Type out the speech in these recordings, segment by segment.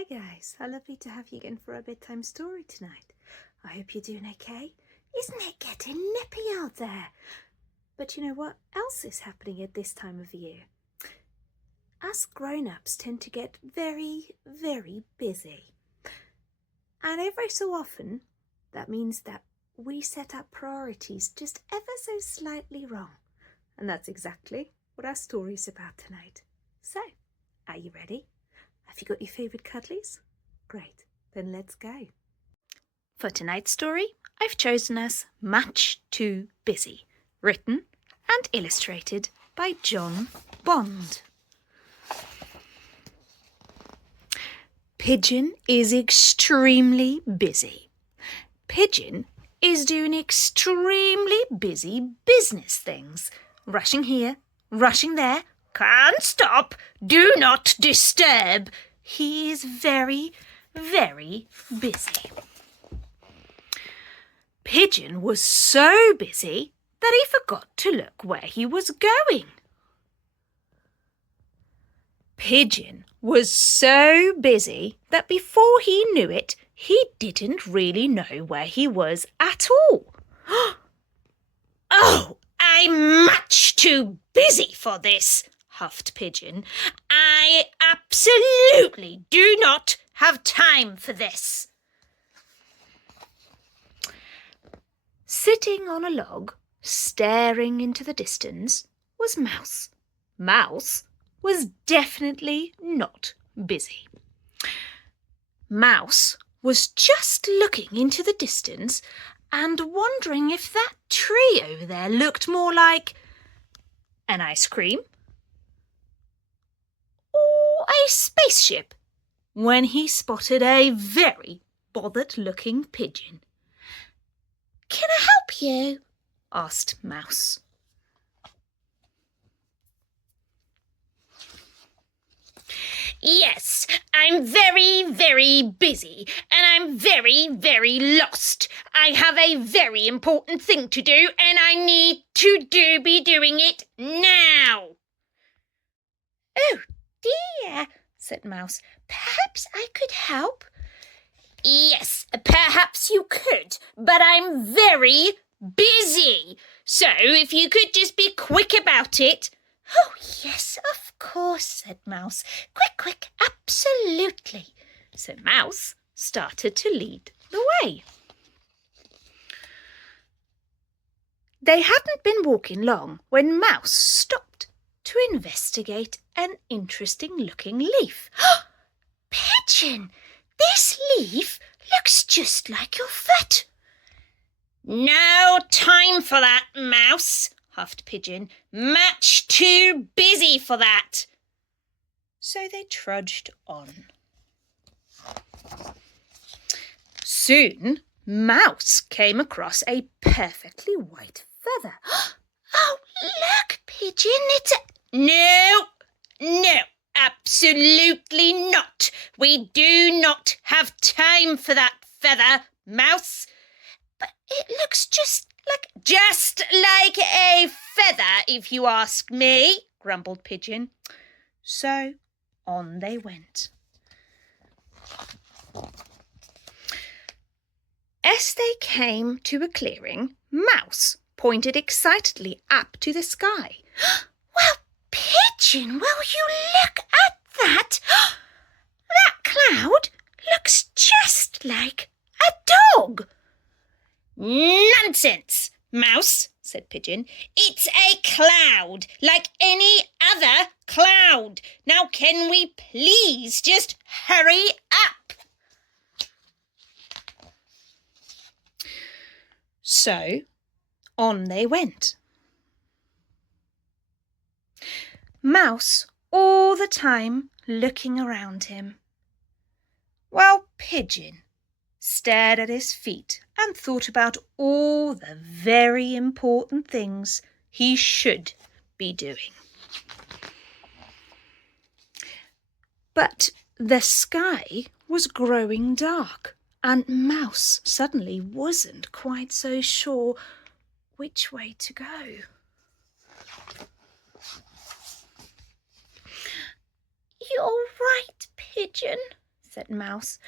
Hi guys, how lovely to have you again for our bedtime story tonight. I hope you're doing okay. Isn't it getting nippy out there? But you know what else is happening at this time of the year? Us grown-ups tend to get very, very busy. And every so often, that means that we set our priorities just ever so slightly wrong. And that's exactly what our story is about tonight. So, are you ready? Have you got your favourite cuddlies? Great, then let's go. For tonight's story, I've chosen us Much Too Busy, written and illustrated by John Bond. Pigeon is extremely busy. Pigeon is doing extremely busy business things. Rushing here, rushing there. Can't stop. Do not disturb. He is very, very busy. Pigeon was so busy that he forgot to look where he was going. Pigeon was so busy that before he knew it, he didn't really know where he was at all. Oh, I'm much too busy for this, huffed Pigeon. I absolutely do not have time for this. Sitting on a log, staring into the distance, was Mouse. Mouse was definitely not busy. Mouse was just looking into the distance and wondering if that tree over there looked more like an ice cream or a spaceship when he spotted a very bothered-looking pigeon. "Can I help you?" asked Mouse. "Yes, I'm very, very busy and I'm very, very lost. I have a very important thing to do and I need to be doing it now." "Oh dear," said Mouse. "Perhaps I could help." "Yes, perhaps you could, but I'm very busy. So if you could just be quick about it." "Oh, yes, of course," said Mouse. "Quick, quick, absolutely." So Mouse started to lead the way. They hadn't been walking long when Mouse stopped to investigate an interesting-looking leaf. "Pigeon, this leaf looks just like your foot." "No time for that, Mouse," huffed Pigeon. "Much too busy for that." So they trudged on. Soon, Mouse came across a perfectly white feather. "Oh, look, Pigeon, it's a—" No, absolutely not. We do not have time for that feather, Mouse." "But it looks just like a feather, if you ask me," grumbled Pigeon. So on they went. As they came to a clearing, Mouse pointed excitedly up to the sky. "Well, Pigeon, will you look at that? That cloud looks just like a dog." "Nonsense, Mouse," said Pigeon. "It's a cloud, like any other cloud. Now can we please just hurry up?" So on they went. Mouse all the time looking around him, while Pigeon stared at his feet and thought about all the very important things he should be doing. But the sky was growing dark, and Mouse suddenly wasn't quite so sure which way to go. "You're right, Pigeon," said Mouse.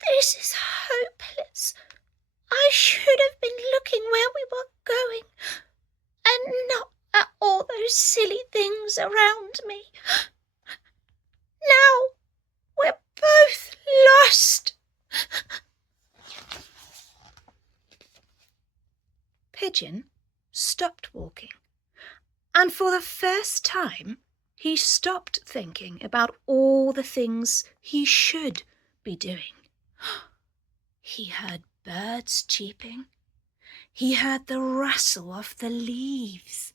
"This is hopeless. I should have been looking where we were going and not at all those silly things around me. Now we're both lost." Pigeon stopped walking, and for the first time he stopped thinking about all the things he should be doing. He heard birds cheeping. He heard the rustle of the leaves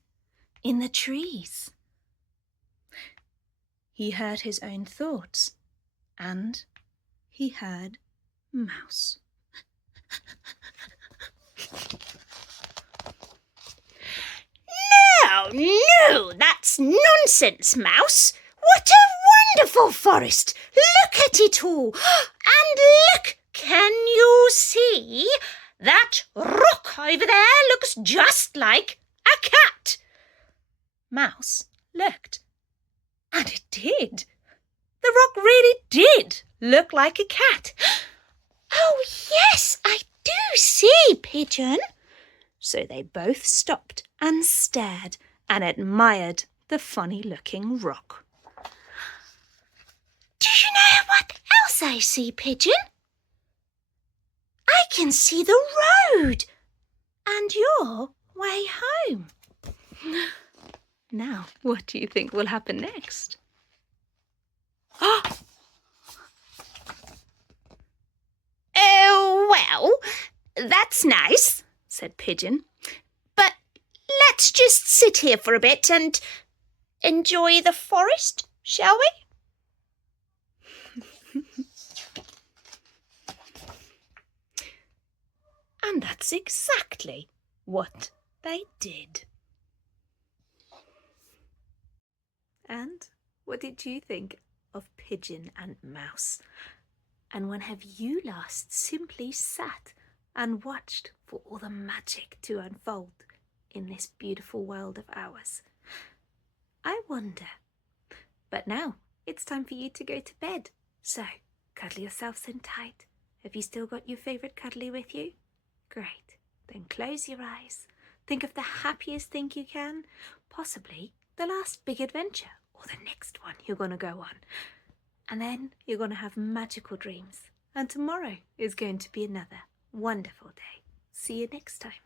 in the trees. He heard his own thoughts, and he heard Mouse. No, that's nonsense, Mouse. What a wonderful forest! Look at it all. And look, can you see? That rock over there looks just like a cat. Mouse looked, and it did. The rock really did look like a cat. Oh, yes, I do see, Pigeon. So they both stopped and stared and admired the funny-looking rock. Do you know what else I see, Pigeon? I can see the road and your way home. Now, what do you think will happen next? Oh, well, that's nice, said Pigeon. But let's just sit here for a bit and enjoy the forest, shall we? And that's exactly what they did. And what did you think of Pigeon and Mouse? And when have you last simply sat and watched for all the magic to unfold in this beautiful world of ours? I wonder. But now it's time for you to go to bed. So cuddle yourselves in tight. Have you still got your favourite cuddly with you? Great. Then close your eyes. Think of the happiest thing you can, possibly the last big adventure or the next one you're going to go on. And then you're going to have magical dreams. And tomorrow is going to be another wonderful day. See you next time.